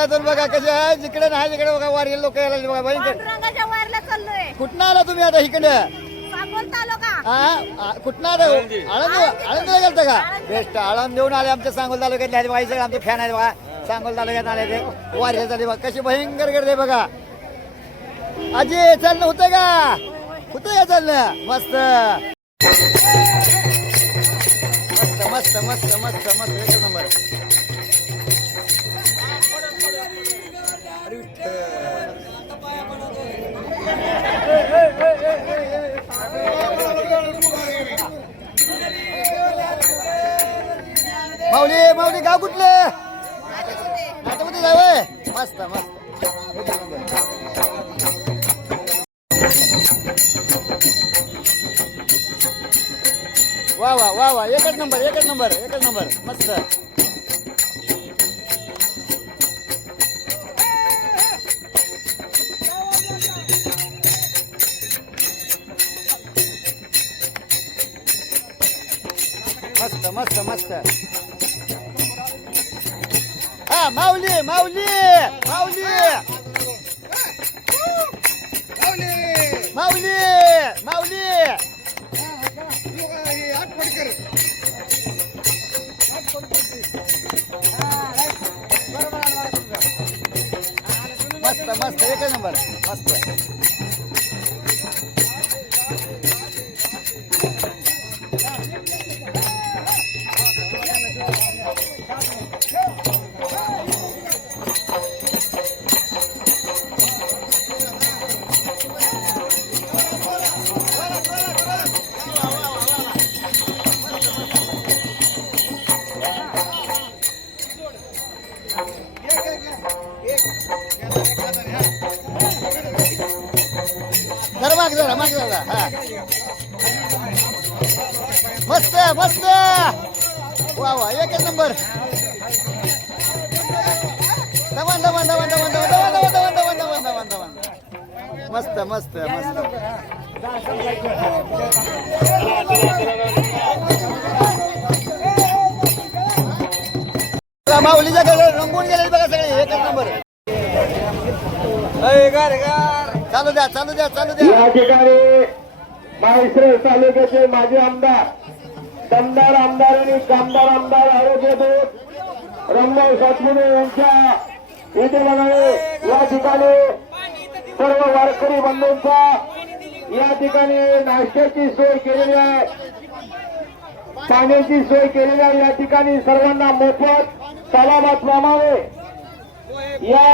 वाऱ्यातून बघा कसे आहे, जिकडे नाही जिकडे बघा वारी लोक यायला बघा भयंकर. पांडुरंगाच्या वारीला चाललोय. कुठनं आला तुम्ही आता इकडे? सांगोल तालुका. कुठनं आलं? आळंदीला गेलतं का? बेस्ट. आळंद देऊन आले आमच्या सांगोल तालुक्यातले बाई सगळे आमचे फॅन आहेत बघा. सांगोल तालुक्यात आले ते वारी झाली बघा कशी भयंकर गर्दी बघा. आजी चालणं होतं का? होतं का चालणं? मस्त मस्त मस्त मस्त मस्त मस्त एक नंबर. माऊली माऊली गाव कुठले? नाट्यामध्ये जावं. मस्त मस्त. वा वा वा वा एकच नंबर एकच नंबर एकच नंबर मस्त. मस्त मस्त मस्त. हा माऊली माऊली माऊली माऊली माऊली. मस्त मस्त एकच नंबर मस्त. जरा माग जरा माग जरा. हा मस्त मस्त. वा वा एकच नंबर. दमन दमन दमन दमन दमन दमन दमन दमन दमन दमन दमन. मस्त मस्त मस्त. माऊलीच्या घरी रंगून गेले बघा सगळे एकच नंबर. चालू द्या चालू द्या चालू द्या. या ठिकाणी माहेश्वर तालुक्याचे माजी आमदार दमदार आमदार आणि कामदार आमदार आरोग्य दूत रमणाई सातपुते यांच्या इथे बघावे. या ठिकाणी सर्व वारकरी बंधूंचा या ठिकाणी नाश्त्याची सोय केलेली आहे, पाण्याची सोय केलेली आहे. या ठिकाणी सर्वांना मोफत सलामत मामावे. या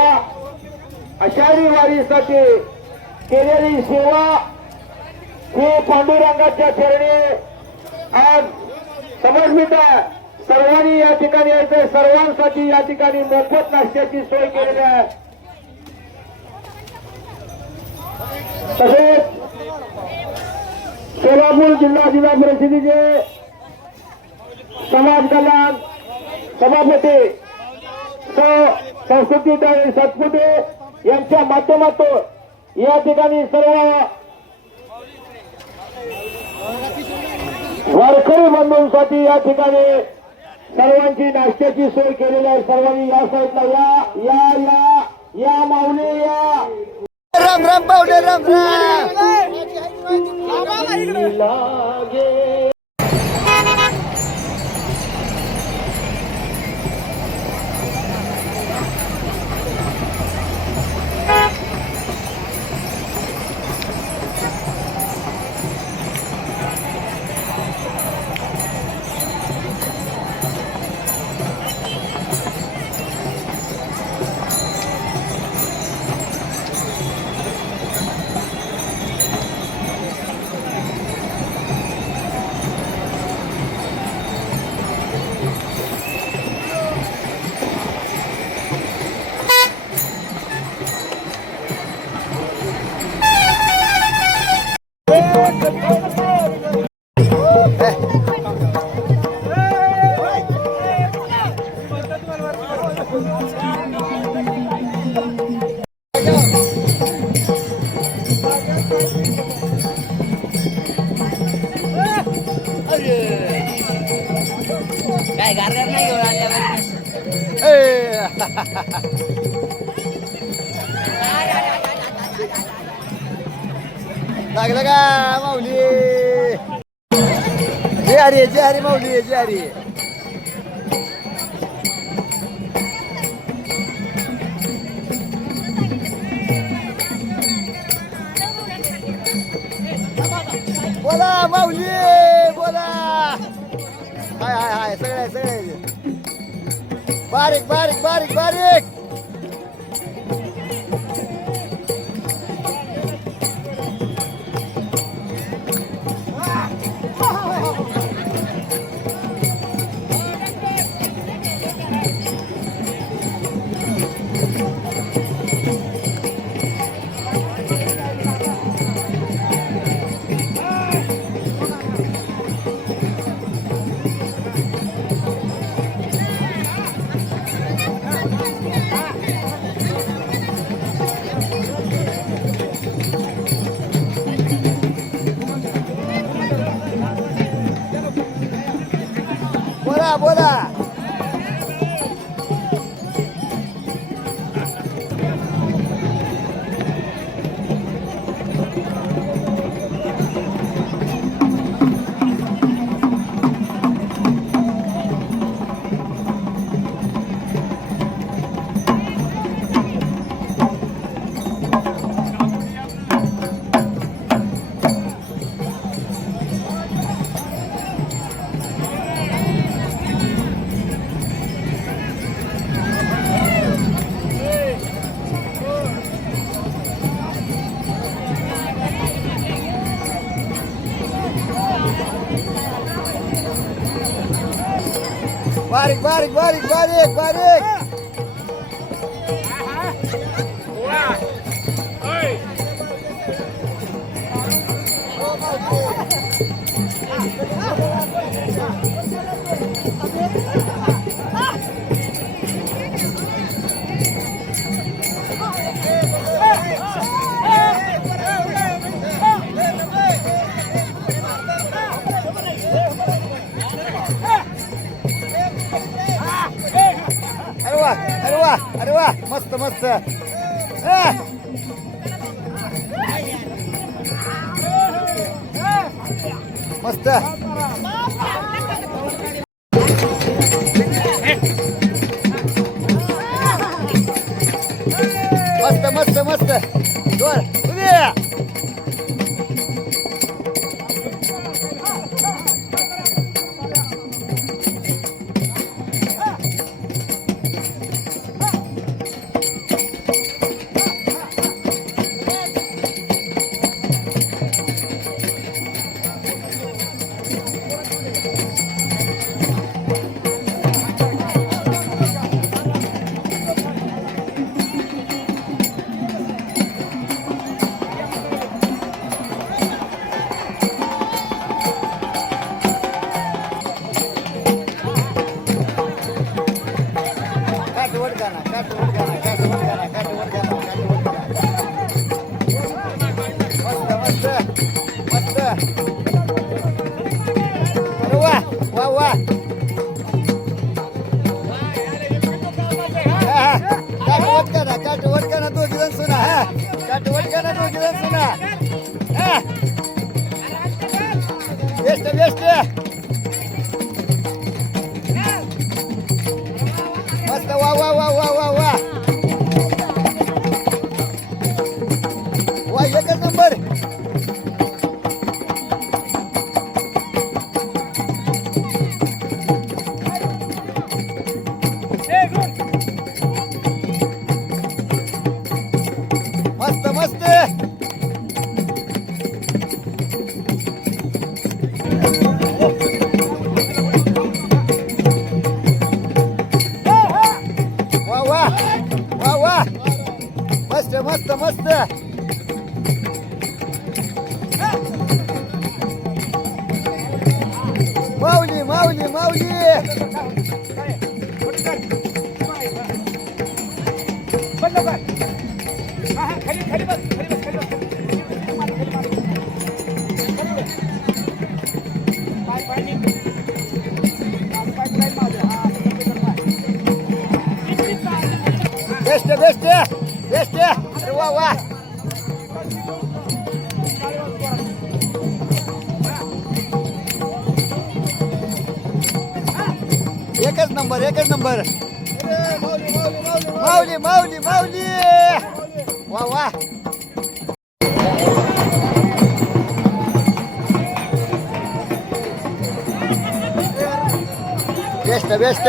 आषाढी वारीसाठी केलेली सेवा ही पांडुरंगाच्या चरणी आज समर्पित आहे. सर्वांनी या ठिकाणी यायचे. सर्वांसाठी या ठिकाणी मोफत नाश्त्याची सोय केलेली आहे. तसेच सोलापूर जिल्हा परिषदेचे समाज कल्याण सभापती संस्कृतीताई सातपुते यांच्या माध्यमातून या ठिकाणी सर्व वारकरी बंधूंसाठी या ठिकाणी सर्वांची नाश्त्याची सोय केलेली आहे. सर्वांनी या साईडला या या या या माऊली या. राम राम पाहुणे राम राम. काय गारगार नाही घेऊन आल्या. लागलं का माऊली जे हरी माऊली जे हरी बोला माऊली बोला हाय हाय हाय सगळे बारीक बारीक बारीक बारीक बोला बोला बारीक बारीक बारीक बारीक बारीक अरे वा अरे वा मस्त मस्त मस्त मस्त मस्त मस्त जोर उद्या मस्त वा वा वा वा वा वा वा एकच नंबर मस्त मस्त मस्त मस्त माऊली माऊली माऊली बेस्ट बेस्ट बेस्ट अरे वा वा एकच नंबर माऊली माऊली माऊली वा वा बेस्ट बेस्ट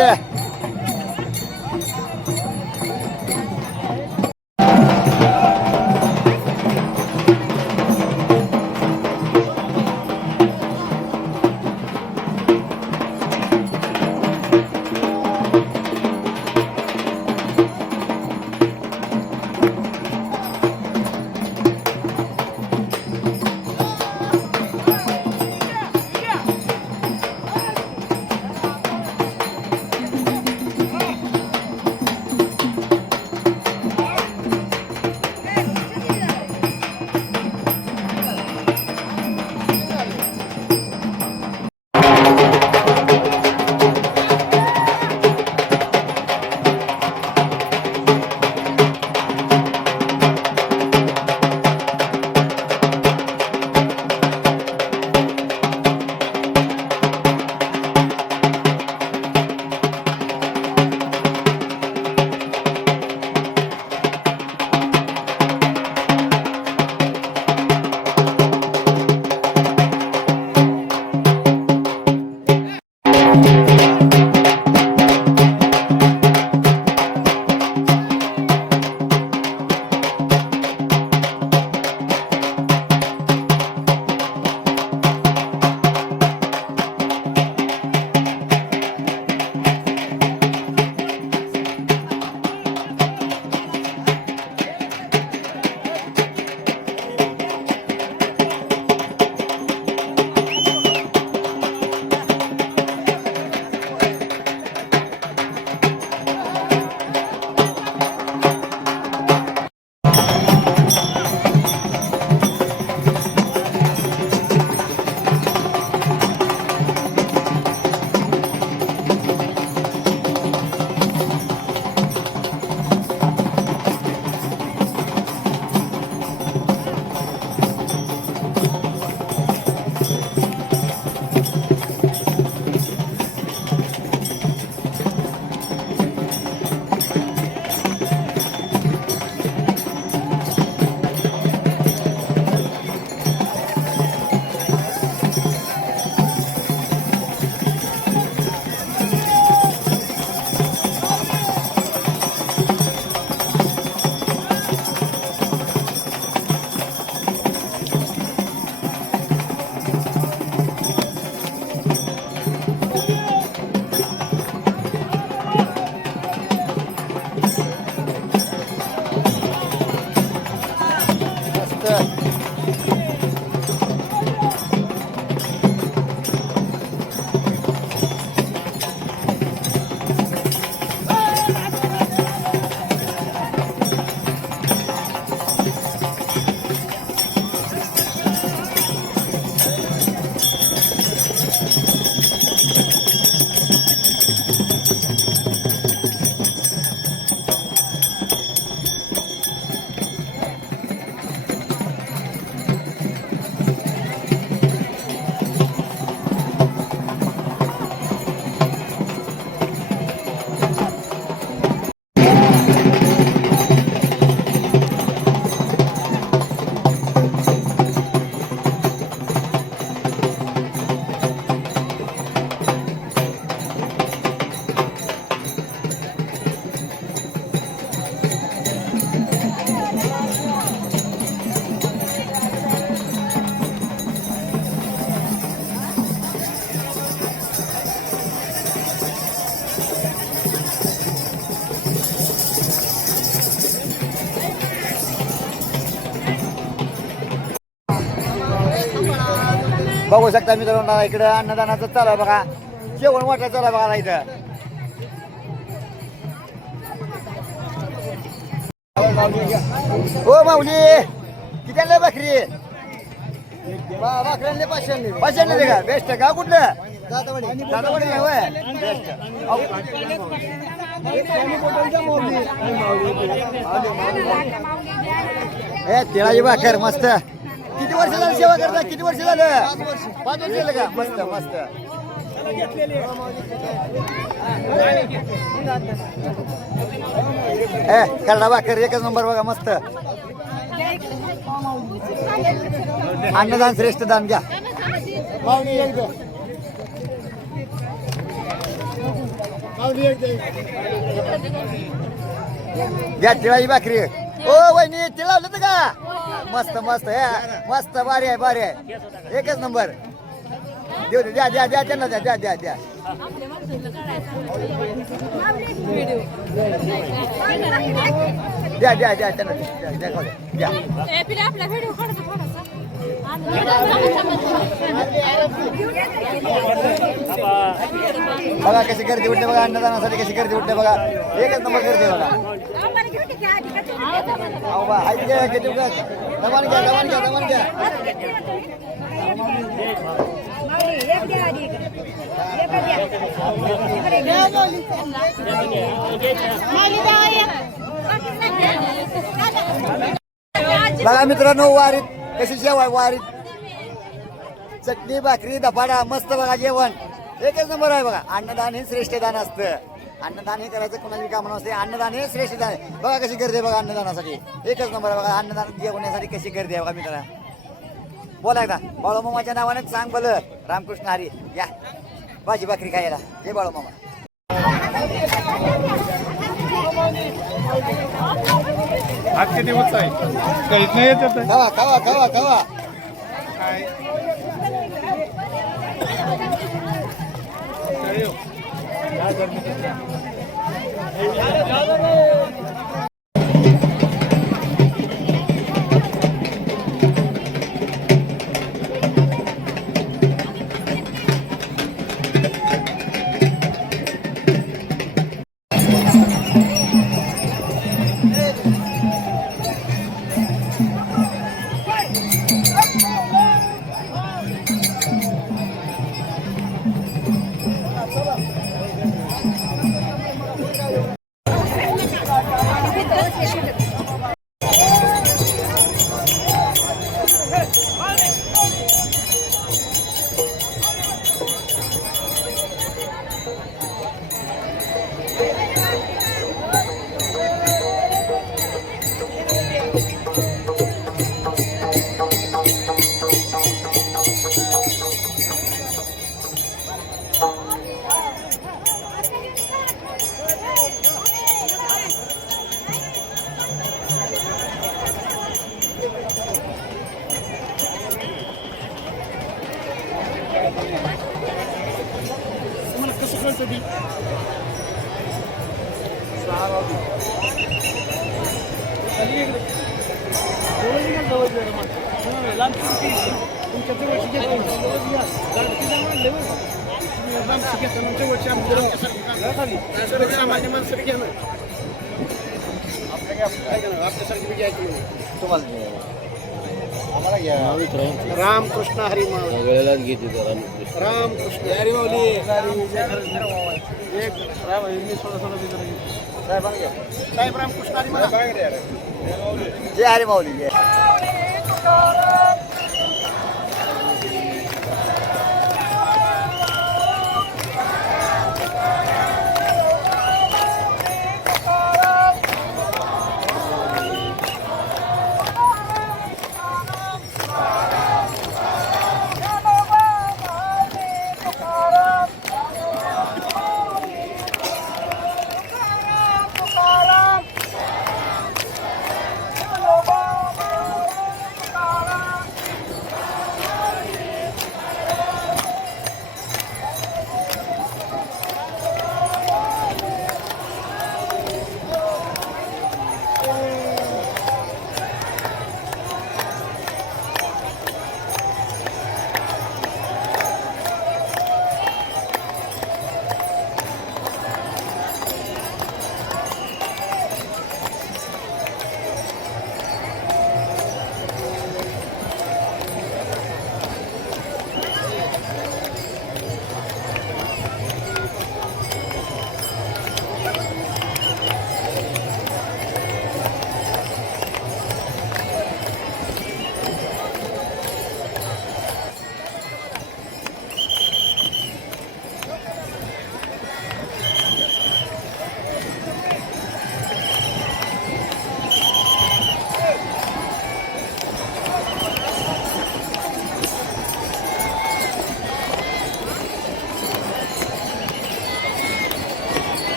बघू शकता मित्रांनो इकडे अन्नदानाचं चालू आहे बघा जेवण वाटायचं चालू आहे बघा इथं हो माऊली किती आणलं बकरी बकऱ्यांनी 500 का बेस्ट का कुठलं दादावाडी काय होय बेस्ट हे तिळाची भाकर मस्त किती वर्ष झालं सेवा करता किती वर्ष झालं 5 वर्ष झालं का मस्त मस्त करडा भाकर एकच नंबर बघा मस्त. अन्नदान श्रेष्ठ दान घ्या. घ्या तिळाची भाकरी. ओ वहिनी तिळ लावलं तर का? मस्त मस्त मस्त भारी आहे भारी आहे एकच नंबर. देऊ दे द्या द्या द्या त्यांना द्या द्या द्या द्या. द्या द्या द्या त्यांना द्या द्या खाऊ द्या बघा कशी गर्दी उठते बघा. अन्नदानासाठी कशी गर्दी उठते बघा. एकच नंबर गर्दी आहे बघा. अहो बा ऐक घ्या किती दमान घ्या दमान घ्या दमान घ्या. बघा मित्रांनो वारीत कशी जेवाय वारीत चटणी भाकरी धपाडा मस्त बघा जेवण एकच नंबर आहे बघा. अन्नदान हे श्रेष्ठ दान असतं. अन्नदान हे करायचं कोणाची कामं नसते. अन्नदान हे श्रेष्ठ दान आहे. बघा कशी गर्दी आहे बघा अन्नदानासाठी एकच नंबर आहे बघा. अन्नदान जेवण्यासाठी कशी गर्दी आहे बघा मित्रा. बोला एकदा बाळूमामाच्या नावाने सांग बोल रामकृष्ण हरी. या भाजी भाकरी खायला जय बाळूमामा. आज किती होत आहे काहीच नाही येत आता. खावा खावा खावा खावा. काय रामकृष्ण हरी वेळेलाच घेते रामकृष्ण हरी माऊली साहेब रामकृष्ण हरी जय हरी माऊली जय.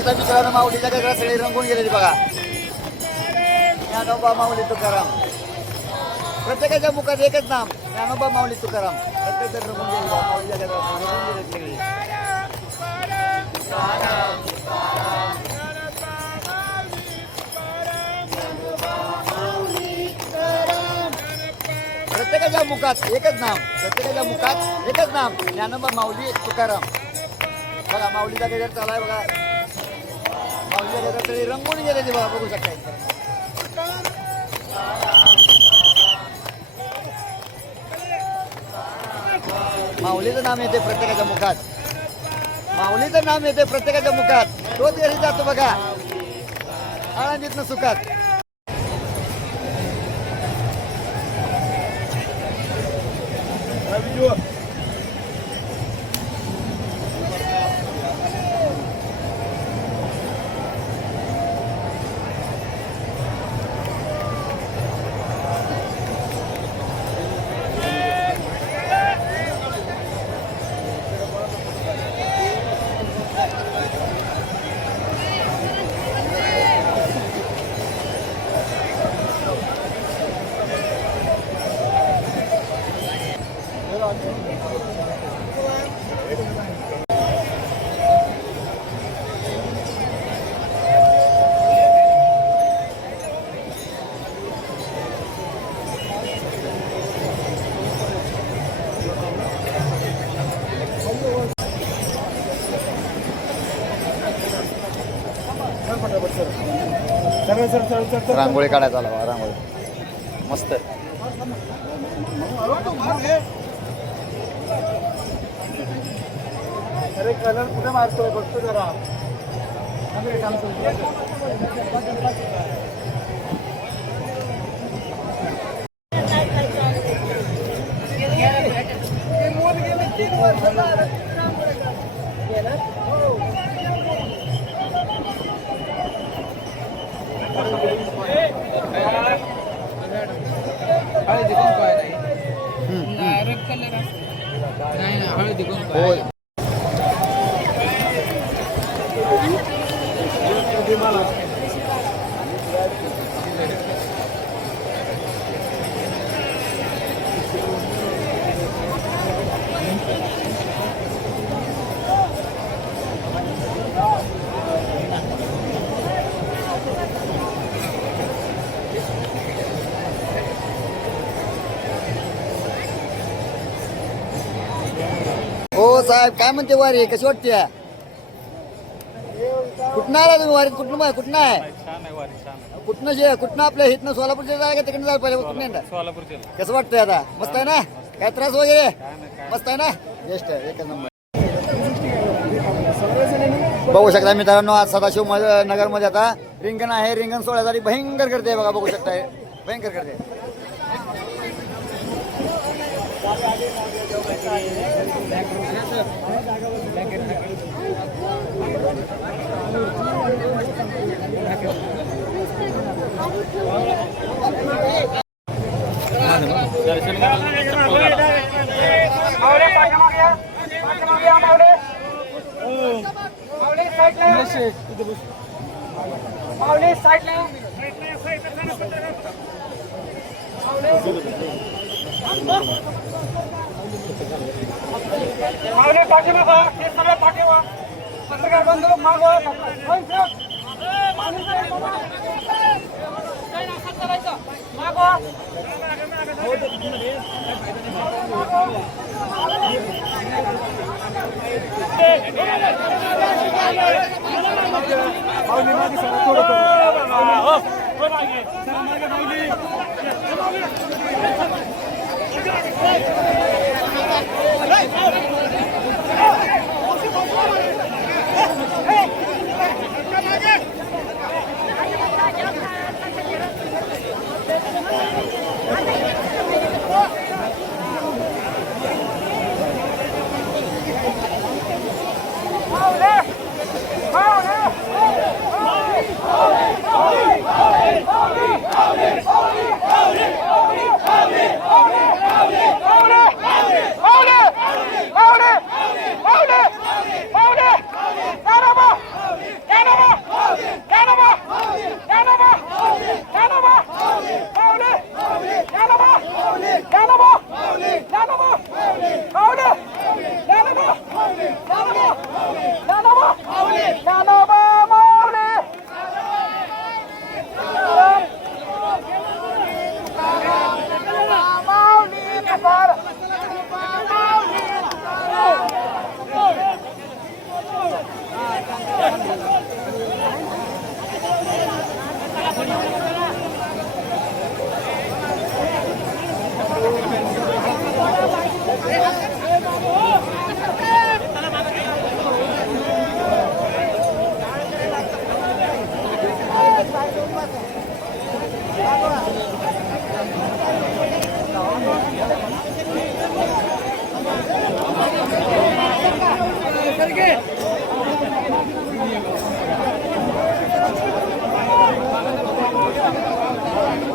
शकता मित्रांनो, माऊलीच्या गजरात सगळी रंगून गेलेली बघा. ज्ञानोबा माऊली तुकाराम, प्रत्येकाच्या मुखात एकच नाम, ज्ञानोबा माऊली तुकाराम. प्रत्येक जण रंगून गेलेली बघा, माऊलीच्या गजरात रंगून गेलेली सगळी. प्रत्येकाच्या मुखात एकच नाम, प्रत्येकाच्या मुखात एकच नाम, ज्ञानोबा माऊली तुकाराम. बघा माऊलीचा गजर चालू आहे बघा, माऊलीचा गजर सगळी रंगून गेलेली बघा, बघू शकता. माऊलीचं नाम येते प्रत्येकाच्या मुखात, माऊलीचं नाम येते प्रत्येकाच्या मुखात, तोच घरी जातो बघा आनंदीतनं सुखात. रांगोळी काढायचा आला बघा, रांगोळी मस्त. अरे कलर कुठे मारतोय बघतो जरा. हळदी कुंकू आहे रेड कलर असते नाही ना हळदी कुंकू आहे. हो साहेब, काय म्हणते वारी, कशी वाटते? कुठनं आला तुम्ही वारीत? कुठनं आहे? कुठनं आपल्या इथनं सोलापूरच्या जाय का तिकडनं जायला पाहिजे? कुठनं येणार? कसं वाटतंय आता? मस्त आहे ना? काय त्रास वगैरे? मस्त आहे ना? बेस्ट आहे, एकच नंबर. बघू शकता मित्रांनो, आज सदाशिव नगरमध्ये आता रिंगण आहे. रिंगण सोहळ्यासाठी भयंकर करते बघा, बघू शकता भयंकर करते. पत्रकार बंधू मागवा आहे